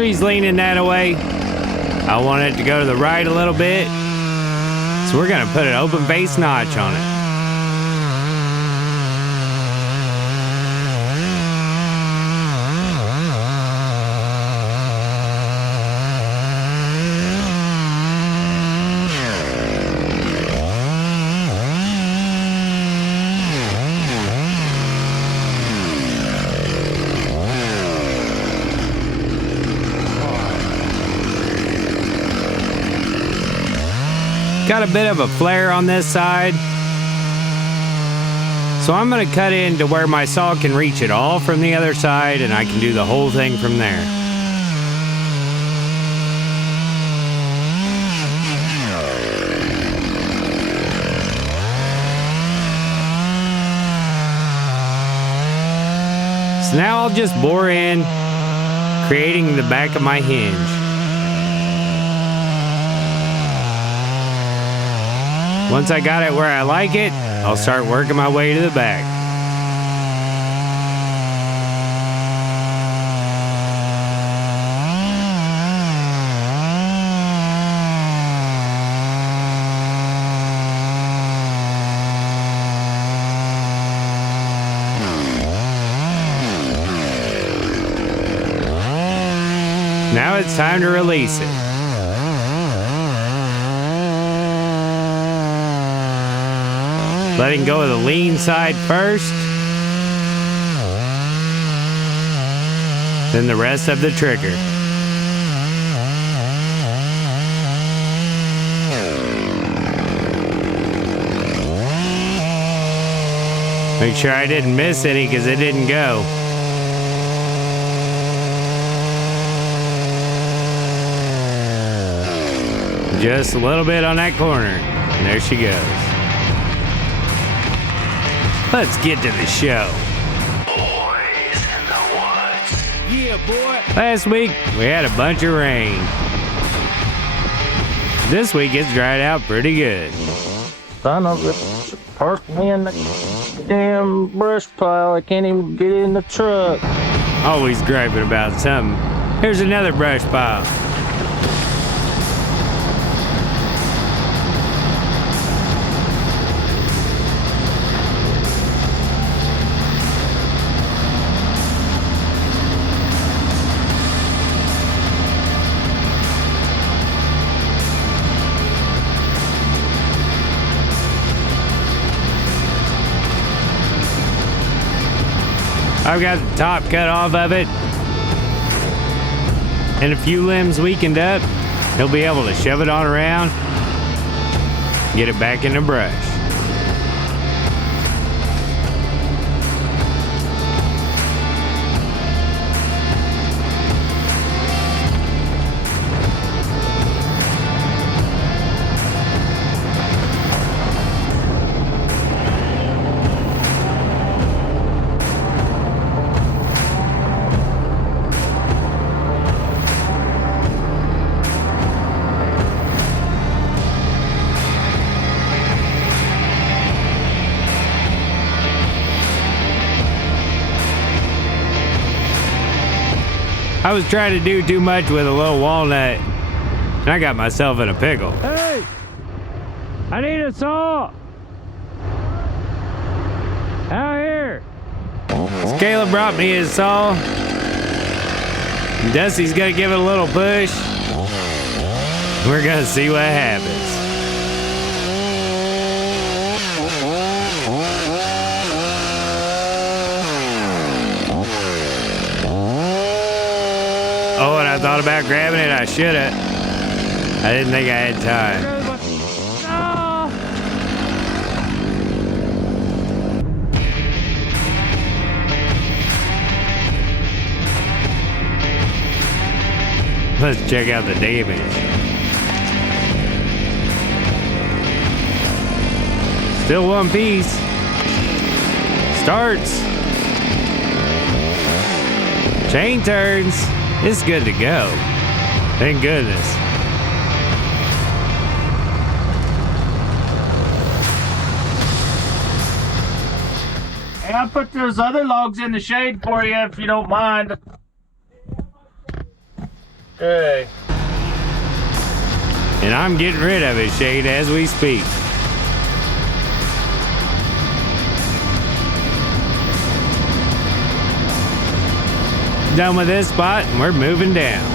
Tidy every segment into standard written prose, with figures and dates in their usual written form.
tree's leaning that way. I want it to go to the right a little bit. So we're gonna put an open face notch on it. Got a bit of a flare on this side, so I'm going to cut in to where my saw can reach it all from the other side, and I can do the whole thing from there. So now I'll just bore in, creating the back of my hinge. Once I got it where I like it, I'll start working my way to the back. Now it's time to release it. Letting go of the lean side first, then the rest of the trigger. Make sure I didn't miss any because it didn't go. Just a little bit on that corner, and there she goes. Let's get to the show. Boys in the woods. Yeah, boy. Last week, we had a bunch of rain. This week, it's dried out pretty good. Son of a parked me in the damn brush pile. I can't even get in the truck. Always griping about something. Here's another brush pile. I've got the top cut off of it and a few limbs weakened up. He'll be able to shove it on around, get it back in the brush. I was trying to do too much with a little walnut, and I got myself in a pickle. Hey! I need a saw! Out here! Caleb brought me his saw. And Dusty's gonna give it a little push. We're gonna see what happens. Oh, and I thought about grabbing it. I should have. I didn't think I had time. Let's check out the damage. Still one piece. Starts. Chain turns. It's good to go. Thank goodness. Hey, I'll put those other logs in the shade for you if you don't mind. Okay. And I'm getting rid of it, Shade, as we speak. Done with this spot, and we're moving down.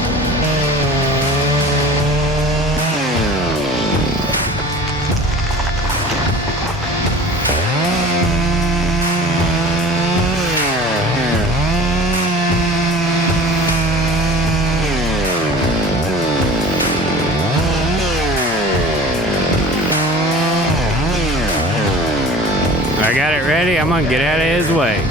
I got it ready. I'm gonna get out of his way.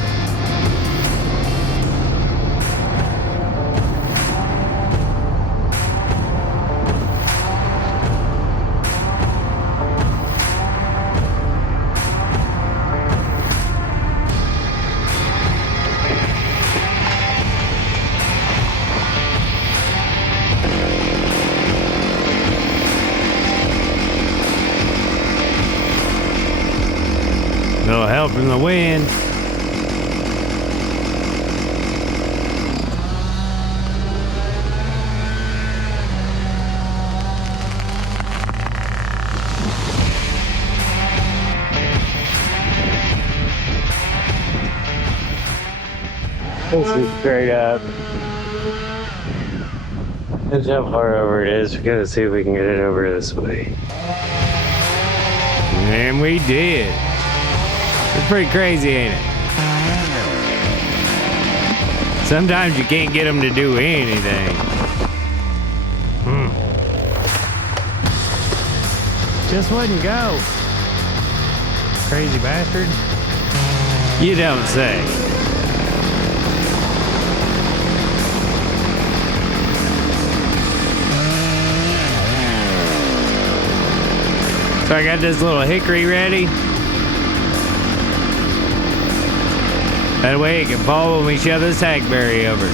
Little help from the wind. This is straight up. Let's see how far over it is. We gotta see if we can get it over this way. And we did. It's pretty crazy, ain't it? Sometimes you can't get them to do anything. Just wouldn't go. Crazy bastard. You don't say. So I got this little hickory ready. That way it can fall when we shove this hackberry over.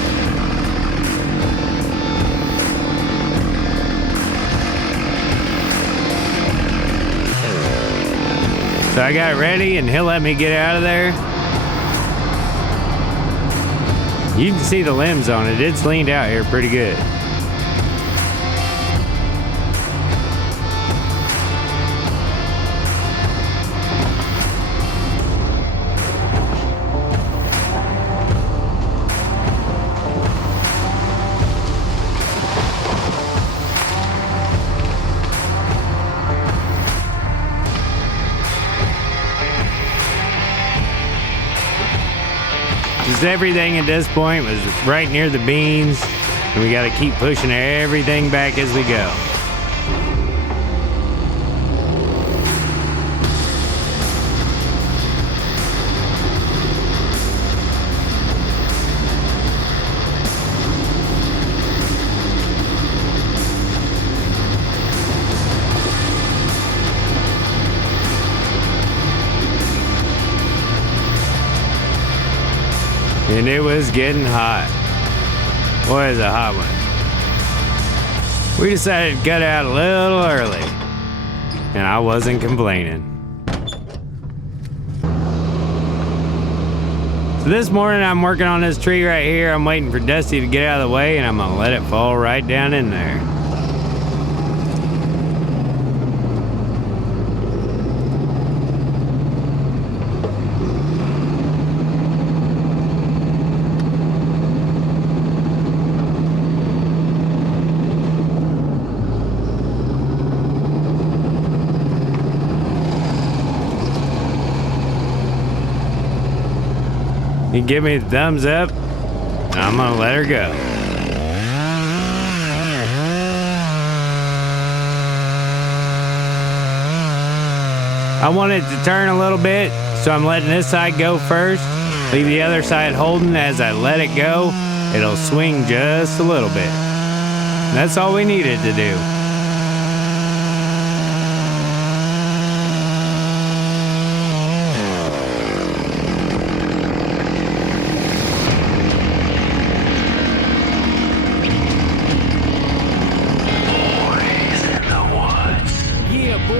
So I got it ready and he'll let me get out of there. You can see the limbs on it. It's leaned out here pretty good. Just everything at this point was right near the beans, and we got to keep pushing everything back as we go. And it was getting hot. Boy, is a hot one. We decided to cut out a little early, and I wasn't complaining. So this morning I'm working on this tree right here. I'm waiting for Dusty to get out of the way, and I'm gonna let it fall right down in there. You give me the thumbs up, I'm gonna let her go. I want it to turn a little bit, so I'm letting this side go first. Leave the other side holding as I let it go. It'll swing just a little bit. That's all we needed to do.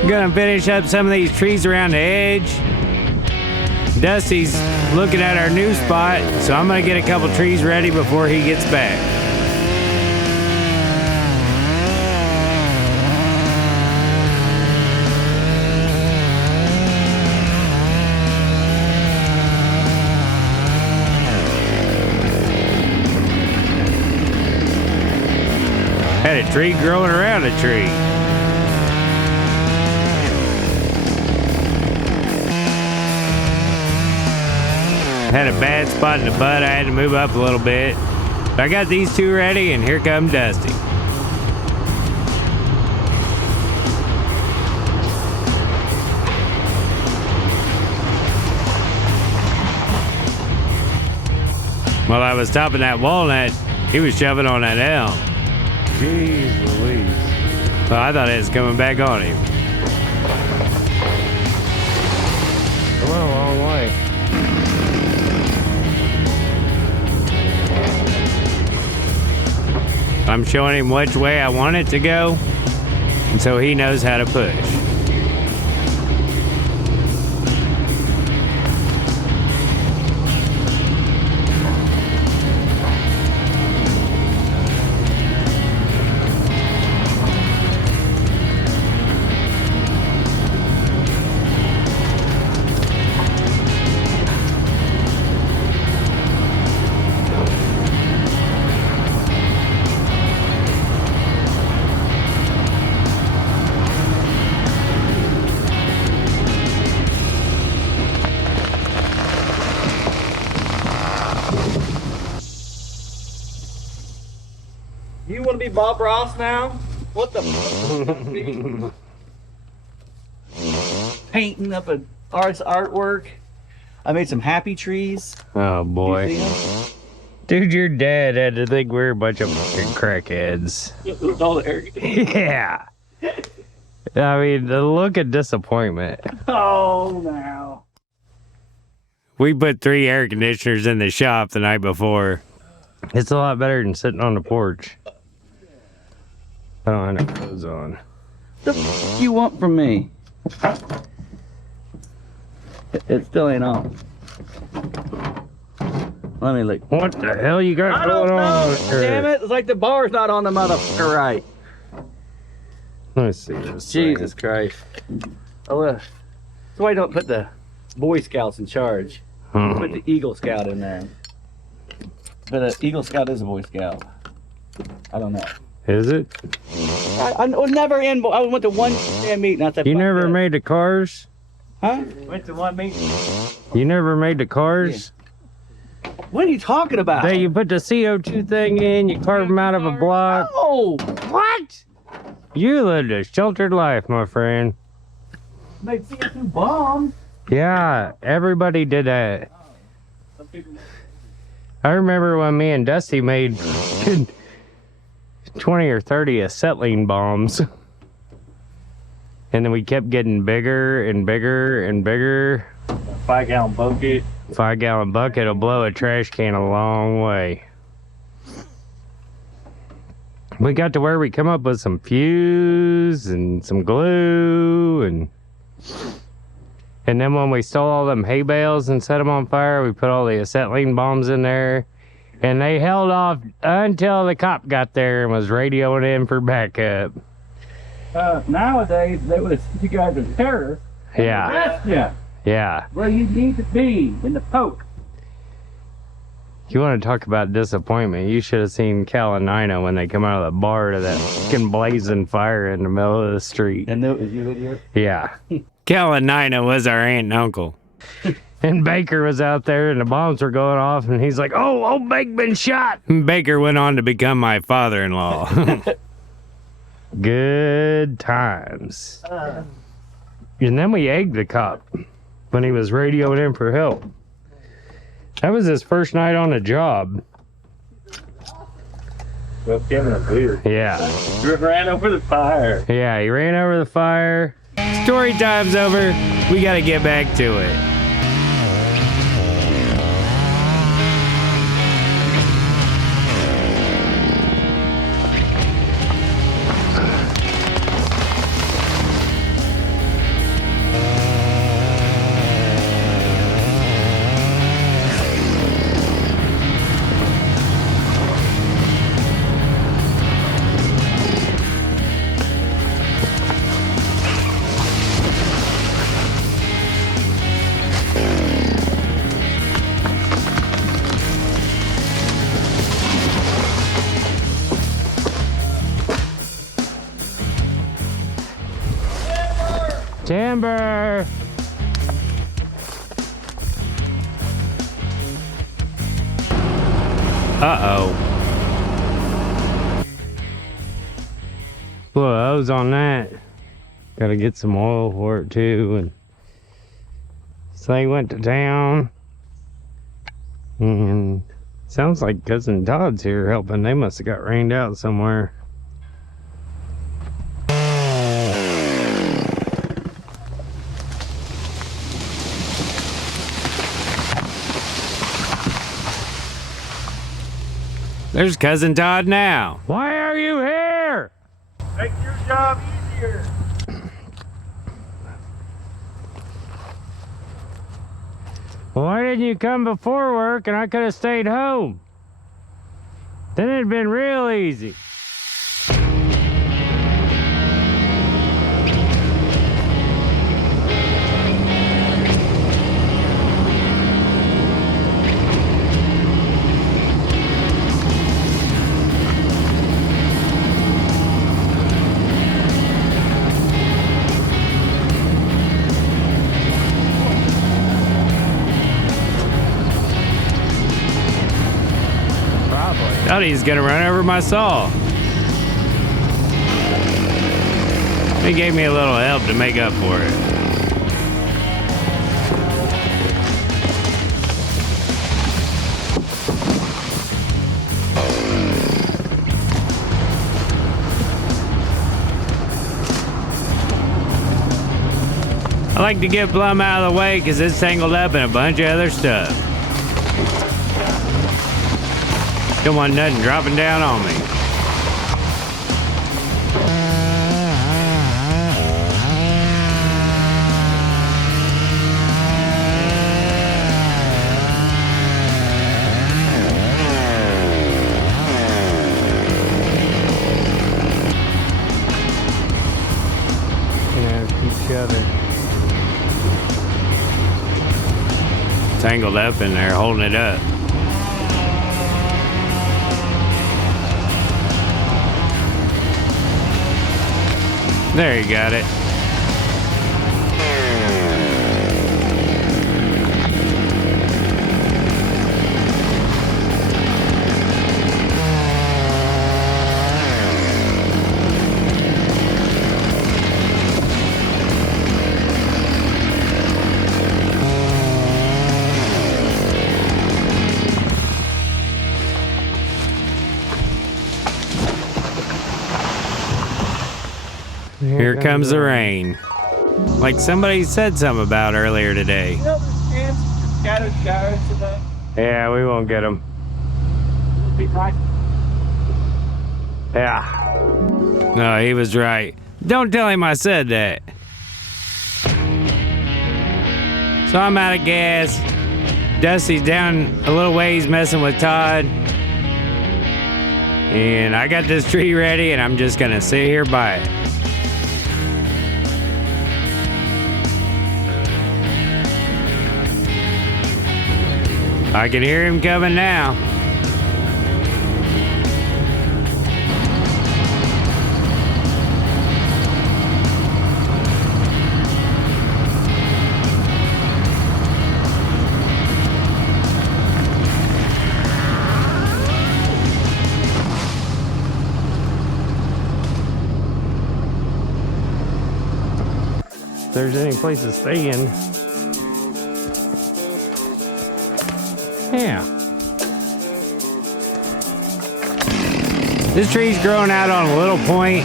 Gonna finish up some of these trees around the edge. Dusty's looking at our new spot, so I'm gonna get a couple trees ready before he gets back. tree growing around a tree. Had a bad spot in the butt. I had to move up a little bit. But I got these two ready, and here come Dusty. While I was topping that walnut, he was shoving on that elm. Jeez Louise. Well, I thought it was coming back on him. I went a long way. I'm showing him which way I want it to go, and so he knows how to push. You want to be Bob Ross now? What the fuck? Painting up an artwork. I made some happy trees. Oh boy. You see 'em? Dude, your dad had to think we're a bunch of fucking crackheads. With all the air. Yeah. I mean, the look of disappointment. Oh, now. We put 3 air conditioners in the shop the night before. It's a lot better than sitting on the porch. I don't have no clothes on. What the f you want from me? It still ain't on. Let me look. What the hell you got I don't going on? know. Damn it. It's like the bar's not on the motherfucker right. Let me see this. Jesus Christ. Oh, that's why I don't put the Boy Scouts in charge. Put the Eagle Scout in there. But an Eagle Scout is a Boy Scout. I don't know. Is it? I was never in. I went to one damn meeting. I said, You "Fuck never that." made the cars? Huh? Went to one meeting. You never made the cars? What are you talking about? That you put the CO2 thing in, you carve them out of a block. Oh, What? You lived a sheltered life, my friend. made CO2 bombs. Yeah, everybody did that. I remember when me and Dusty made 20 or 30 acetylene bombs. And then we kept getting bigger and bigger and bigger. 5-gallon bucket. 5-gallon bucket will blow a trash can a long way. We got to where we come up with some fuse and some glue and then when we stole all them hay bales and set them on fire, we put all the acetylene bombs in there, and they held off until the cop got there and was radioing in for backup. Nowadays, you guys are terrorists. Yeah, Arrest you yeah. where you need to be in the poke. You want to talk about disappointment? You should have seen Cal and Nina when they come out of the bar to that fucking blazing fire in the middle of the street. And that was you idiot. Yeah. Cal and Nina was our aunt and uncle. And Baker was out there and the bombs were going off and he's like, oh, old Bake been shot. And Baker went on to become my father-in-law. Good times. And then we egged the cop when he was radioing in for help. That was his first night on the job. Well, Kevin a beer. Yeah. You ran over the fire. Yeah, he ran over the fire. Story time's over. We gotta get back to it. Timber! Uh-oh. Blow a hose on that. Gotta get some oil for it too. And this thing went to town. And sounds like Cousin Todd's here helping. They must have got rained out somewhere. There's Cousin Todd now. Why are you here? Make your job easier. Why didn't you come before work and I could have stayed home? Then it'd been real easy. Thought he was gonna run over my saw. He gave me a little help to make up for it. I like to get Plum out of the way because it's tangled up in a bunch of other stuff. Don't want nothing dropping down on me. Keep shoving. Tangled up in there, holding it up. There, you got it. Here comes the rain. Like somebody said something about earlier today. You know there's chances for scattered showers today? Yeah, we won't get them. It'll be nice. Yeah. No, he was right. Don't tell him I said that. So I'm out of gas. Dusty's down a little ways messing with Todd. And I got this tree ready and I'm just gonna sit here by it. I can hear him coming now. If there's any place to stay in. Yeah. This tree's growing out on a little point,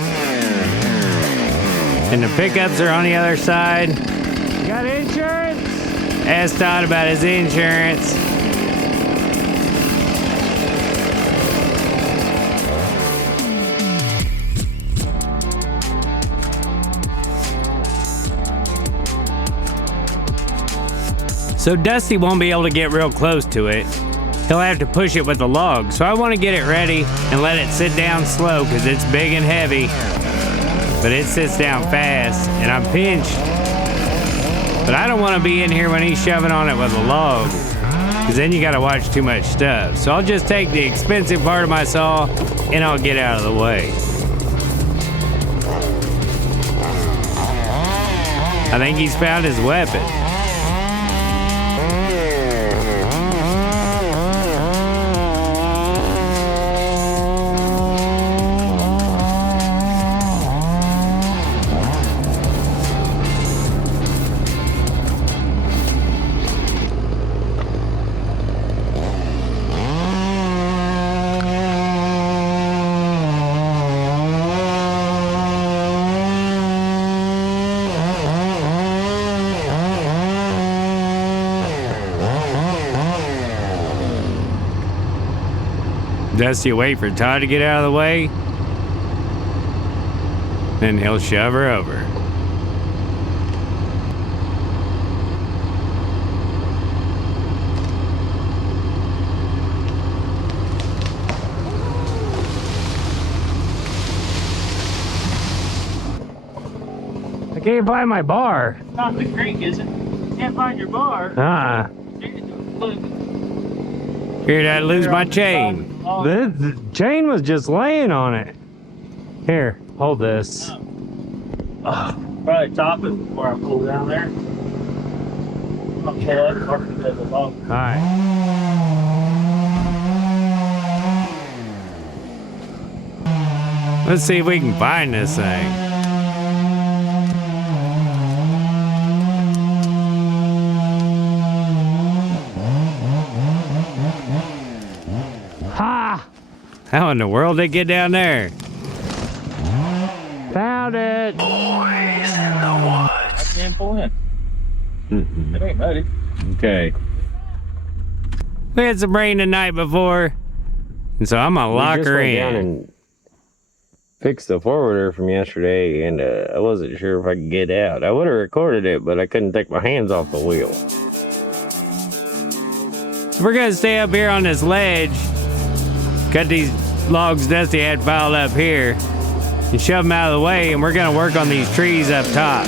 and the pickups are on the other side. You got insurance? Asked Todd about his insurance. So Dusty won't be able to get real close to it. He'll have to push it with a log. So I want to get it ready and let it sit down slow because it's big and heavy. But it sits down fast and I'm pinched. But I don't want to be in here when he's shoving on it with a log because then you got to watch too much stuff. So I'll just take the expensive part of my saw and I'll get out of the way. I think he's found his weapon. Dusty will wait for Todd to get out of the way, then he'll shove her over. I can't find my bar. Not the creek, is it? Can't find your bar. Here, I'd lose my chain. The chain was just laying on it. Here, hold this. Probably top it before I pull down there. I'll pull up, park it at the bottom. All right. Let's see if we can find this thing. Ha! How in the world did it get down there? Found it! Boys in the woods. I can't pull in. It ain't muddy. Okay. We had some rain the night before, and so I'm gonna lock her in. And fixed the forwarder from yesterday, and I wasn't sure if I could get out. I would have recorded it, but I couldn't take my hands off the wheel. So we're gonna stay up here on this ledge, cut these logs Dusty had piled up here, and shove them out of the way, and we're gonna work on these trees up top.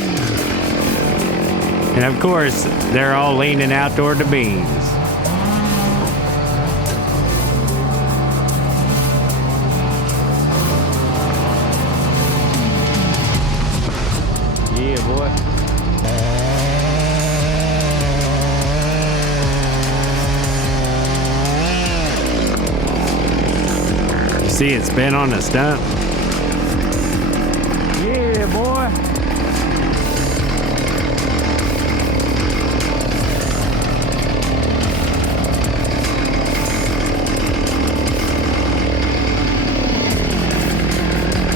And of course, they're all leaning out toward the beams. Yeah, boy. You see it spin on the stump? Yeah, boy.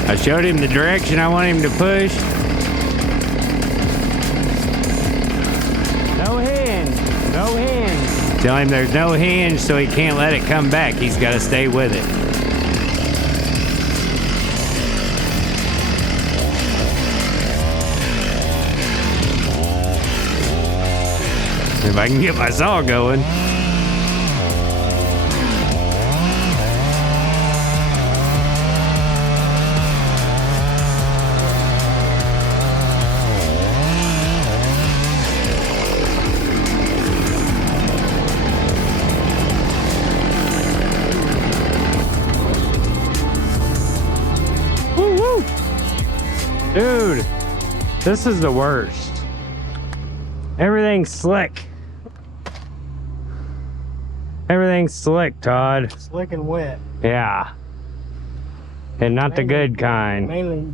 I showed him the direction I want him to push. No hinge, no hinge. Tell him there's no hinge so he can't let it come back. He's got to stay with it. If I can get my saw going. Dude, this is the worst. Everything's slick. Everything's slick, Todd. Slick and wet. Yeah. And not the good kind. Mainly me.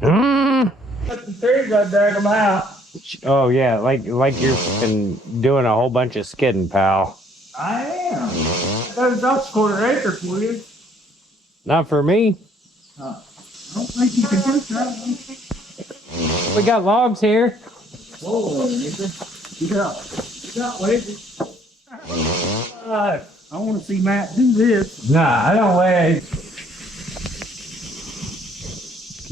Mm. Cut the trees, I drag them out. Oh yeah, like you've been doing a whole bunch of skidding, pal. I am. That's a quarter acre for you. Not for me. I don't think you can do that. We got logs here. Whoa, nigga. You got wedges. I want to see Matt do this. Nah, I don't wedge.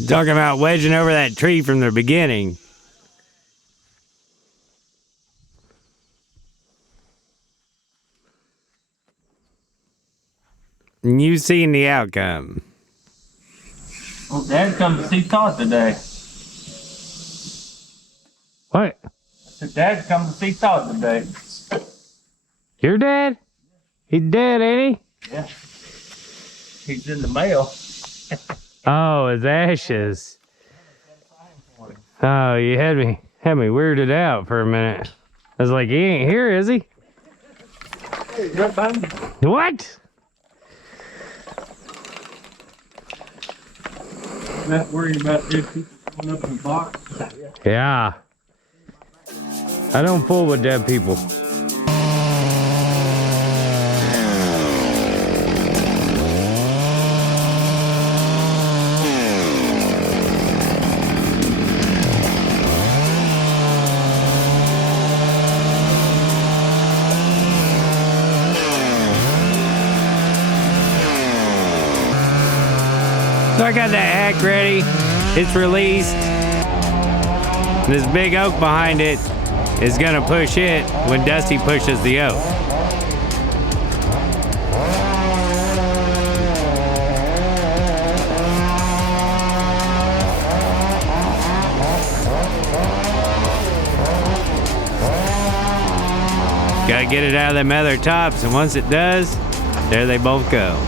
Talking about wedging over that tree from the beginning. And you've seen the outcome. Well, Dad come to see Todd today. What? I said, Dad come to see Todd today. Your dad? He's dead, ain't he? Yeah. He's in the mail. Oh, his ashes. Oh, you had me weirded out for a minute. I was like, he ain't here, is he? What? Not worried about dead people coming up in the box. Yeah. I don't fool with dead people. So I got that hack ready. It's released. This big oak behind it is gonna push it when Dusty pushes the oak. Gotta get it out of them other tops, and once it does, there they both go.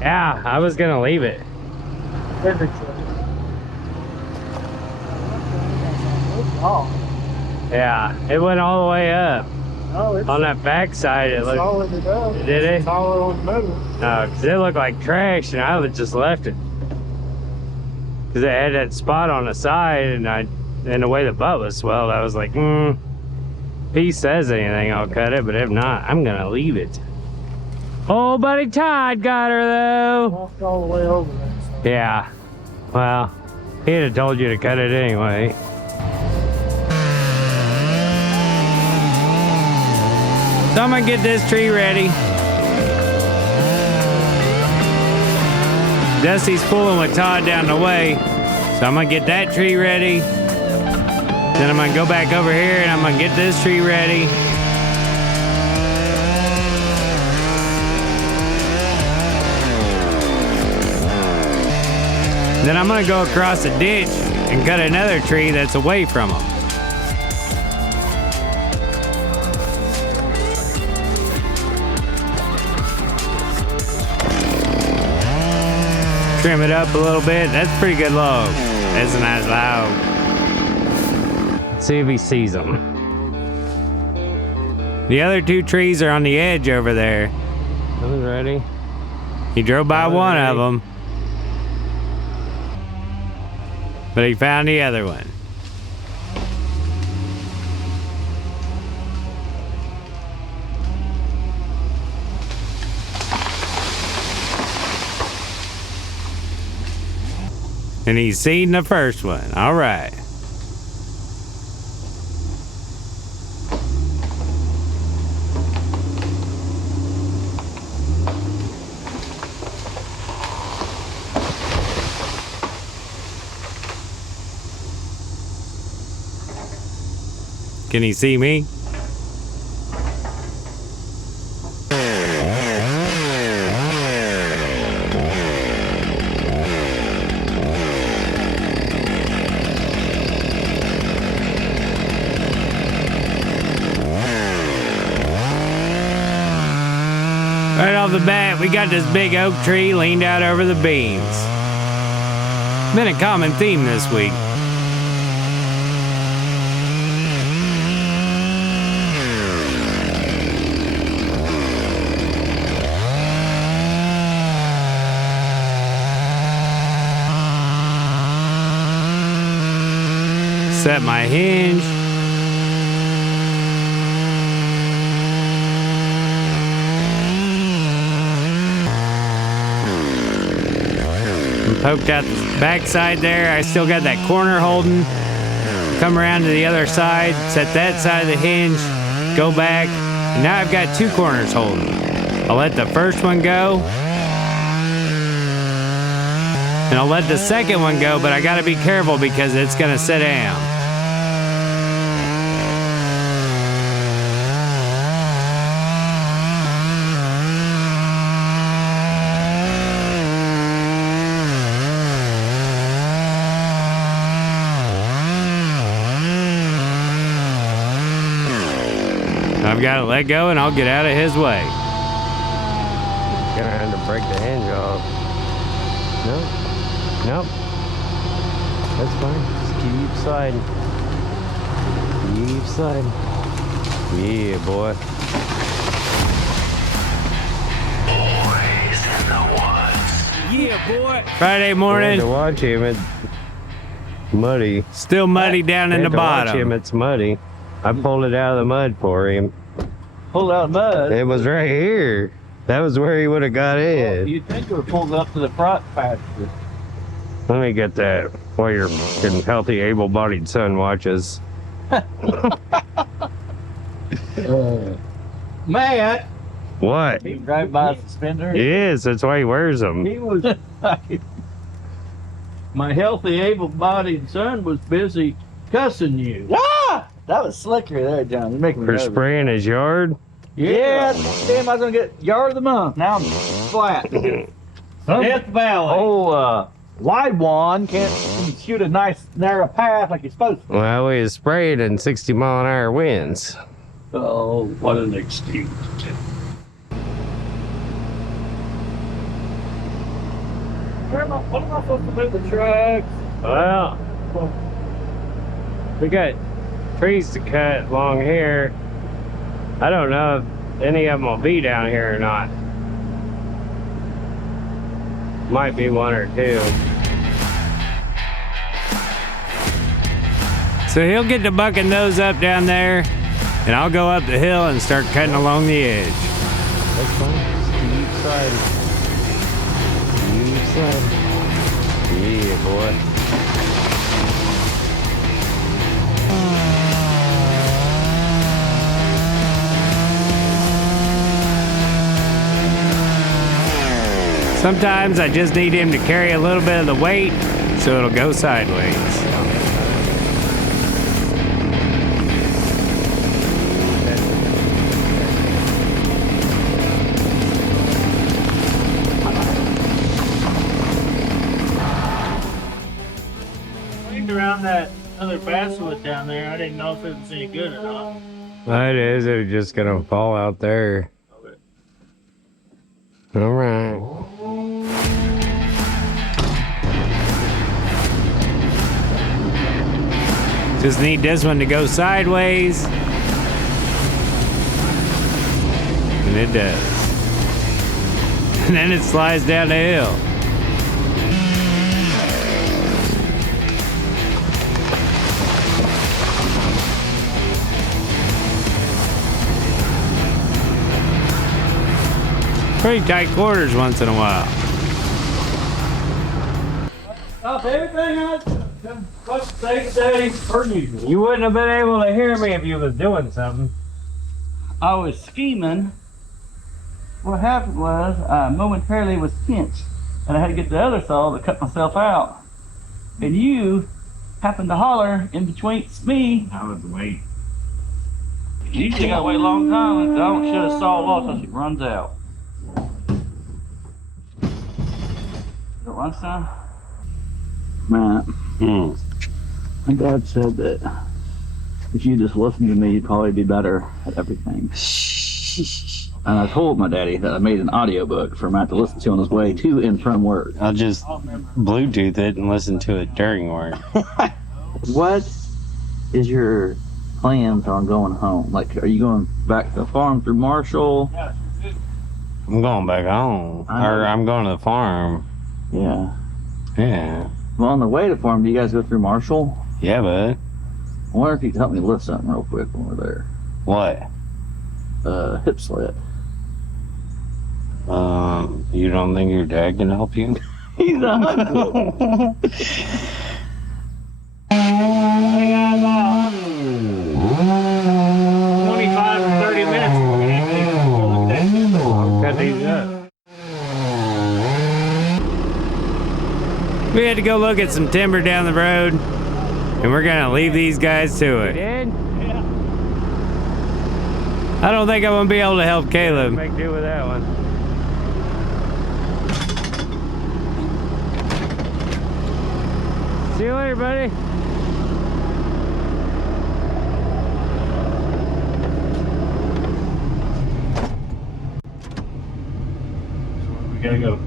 Yeah, I was gonna leave it. Yeah, it went all the way up. Oh, it's On that back side, it looked. solid it up. Did it? Taller on the middle. No, because it looked like trash, and I would just left it. Because it had that spot on the side, and the way the butt was swelled, I was like, if he says anything, I'll cut it, but if not, I'm gonna leave it. Oh, buddy Todd got her though. Walked all the way over there. So. Yeah. Well, he'd have told you to cut it anyway. So I'm gonna get this tree ready. Dusty's fooling with Todd down the way. So I'm gonna get that tree ready. Then I'm gonna go back over here and I'm gonna get this tree ready. Then I'm gonna go across the ditch and cut another tree that's away from them. Trim it up a little bit. That's a pretty good log. That's a nice log. Let's see if he sees them. The other two trees are on the edge over there. Those ready? He drove by one of them. But he found the other one. And he's seen the first one. All right. Can he see me? Right off the bat, we got this big oak tree leaned out over the beams. Been a common theme this week. Set my hinge. And poked out the backside there. I still got that corner holding. Come around to the other side, set that side of the hinge, go back. And now I've got two corners holding. I'll let the first one go. And I'll let the second one go, but I gotta be careful because it's gonna sit down. I've got to let go and I'll get out of his way. Gonna have to break the hinge off. Nope. Nope. That's fine. Just keep sliding. Keep sliding. Yeah, boy. Boys in the woods. Yeah, boy. Friday morning. To watch him, it's muddy. Still muddy down in the To watch him, bottom. it's muddy. I pulled it out of the mud for him. Pull out mud. It was right here. That was where he would have got in. You'd think it would pull up to the front faster. Let me get that while your fucking healthy, able-bodied son watches. Matt, What? he drive by a suspender. It is. That's why he wears them. He was my healthy, able-bodied son was busy cussing you. Ah! That was slicker there, John. You're making me For nervous. spraying his yard? Yeah, damn, I was gonna get yard of the month. Now I'm flat. Death Valley. Oh, wide one can't shoot a nice narrow path like you're supposed to. Well, we was sprayed in 60-mile-an-hour winds. Oh, what an excuse. What am I supposed to do with the truck? Well, we got trees to cut along here. I don't know if any of them will be down here or not. Might be one or two. So he'll get to bucking those up down there, and I'll go up the hill and start cutting along the edge. That's fine. Just keep sliding. Keep sliding. Yeah, boy. Sometimes I just need him to carry a little bit of the weight so it'll go sideways. Cleaned around that other basswood down there. I didn't know if it was any good or not. It is. It's just gonna fall out there. All right. Just need this one to go sideways. And it does. And then it slides down the hill. Pretty tight quarters once in a while. Stop everything I say per usual. You wouldn't have been able to hear me if you was doing something. I was scheming. What happened was I momentarily was pinched, and I had to get the other saw to cut myself out. And you happened to holler in between me. I was waiting. You usually gotta wait a long time. I don't shut a saw off until it runs out. Is it lunchtime? Matt, my dad said that if you just listened to me, you'd probably be better at everything. And I told my daddy that I made an audiobook for Matt to listen to on his way to and from work. I'll just Bluetooth it and listen to it during work. What is your plans on going home? Like, are you going back to the farm through Marshall? I'm going back home. Or I'm going to the farm. Yeah. Yeah. Well, on the way to farm, do you guys go through Marshall? Yeah, bud. I wonder if you could help me lift something real quick when we're there. What? Hip sled. You don't think your dad can help you? He's a hundred. I got about 25 to 30 minutes. Cut these up. We had to go look at some timber down the road, and we're gonna leave these guys to it. I don't think I'm gonna be able to help Caleb. Make do with that one. See you later, buddy. gotta go.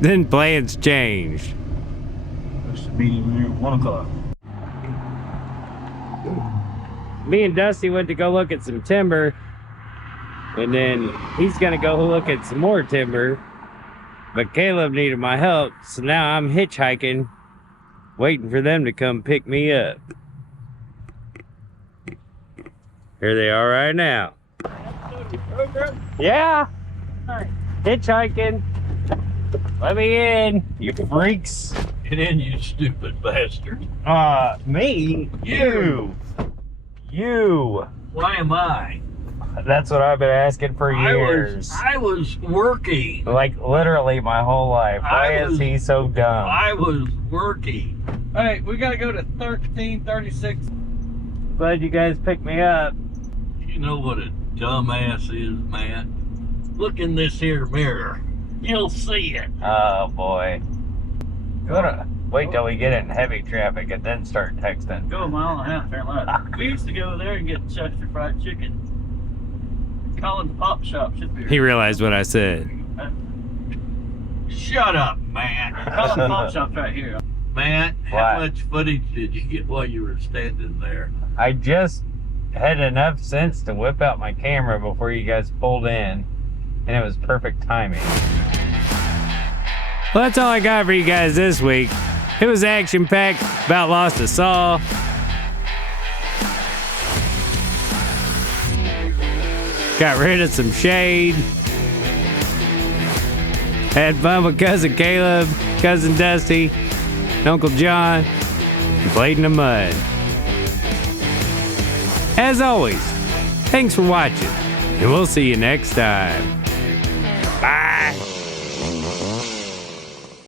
Then plans changed. There's a meeting here at 1 o'clock. Me and Dusty went to go look at some timber, and then he's gonna go look at some more timber, but Caleb needed my help, so now I'm hitchhiking, waiting for them to come pick me up. Here they are right now. Yeah, hitchhiking. Let me in, you freaks. Get in, you stupid bastard. Me? You. Why am I? That's what I've been asking for years. I was working. Like literally my whole life. Why is he so dumb? I was working. Hey, we gotta go to 1336. Glad you guys picked me up. You know what a dumbass is, man? Look in this here mirror. You'll see it. Oh boy. Wait till we get in heavy traffic and then start texting. Go a mile and a half, turn left. We used to go there and get Chester fried chicken. Colin's Pop Shop should be. He realized what I said. Shut up, man. Colin's Pop Shop's right here. Man, What? how much footage did you get while you were standing there? I just had enough sense to whip out my camera before you guys pulled in, and it was perfect timing. Well, that's all I got for you guys this week. It was action-packed, about lost a saw. Got rid of some shade. Had fun with Cousin Caleb, Cousin Dusty, and Uncle John, and played in the mud. As always, thanks for watching, and we'll see you next time.